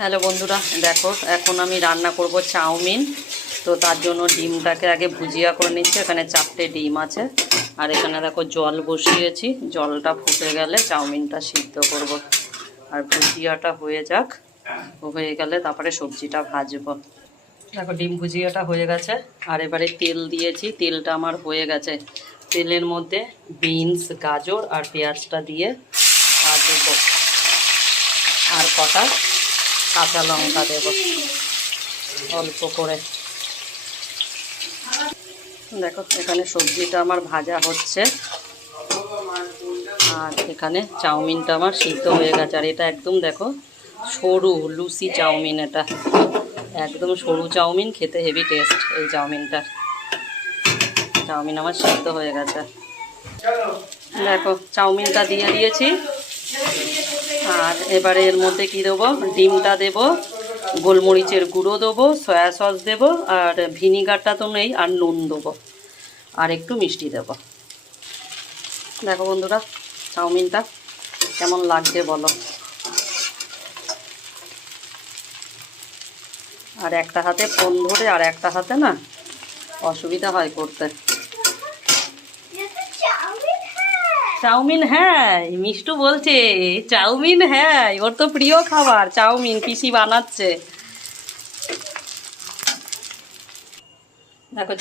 Hello বন্ধুরা, দেখো এখন আমি রান্না করব চাউমিন। তো তার জন্য ডিমটাকে আগে ভুজিয়া করে নিচ্ছি। এখানে 4টে ডিম আছে, আর এখানে দেখো জল বসিয়েছি। জলটা ফুটে গেলে চাউমিনটা সিদ্ধ করব, আর ভুজিয়াটা হয়ে যাক। হয়ে গেলে তারপরে সবজিটা ভাজবো। দেখো ডিম ভুজিয়াটা হয়ে গেছে, আর এবারে তেল দিয়েছি। তেলটা আমার হয়ে গেছে। তেলের মধ্যে বিনস, গাজর আর পেঁয়াজটা দিয়ে ভাজবো, আর কটা কাঁচা লঙ্কা দেব অল্প করে। দেখো এখানে সবজিটা আমার ভাজা হচ্ছে, আর এখানে চাউমিনটা আমার সিদ্ধ হয়ে গেছে। আর এটা একদম দেখো সরু লুচি চাউমিন, এটা একদম সরু চাউমিন, খেতে হেভি টেস্ট এই চাউমিনটা। চাউমিন আমার সিদ্ধ হয়ে গেছে। দেখো চাউমিনটা দিয়ে দিয়েছি, আর এবারে এর মধ্যে কি দেবো, ডিমটা দেবো, গোলমরিচের গুঁড়ো দেবো, সয়া সস দেবো, আর ভিনিগারটা তো নেই, আর নুন দেবো, আর একটু মিষ্টি দেবো। দেখো বন্ধুরা চাউমিনটা কেমন লাগছে বলো। আর একটা হাতে ফোন ধরে আর একটা হাতে না অসুবিধা হয় করতে। চাউমিন হ্যাঁ, মিষ্টু বলছে চাউমিন হ্যাঁ, ওর তো প্রিয় খাবার চাউমিন, পিসি বানাচ্ছে। দেখো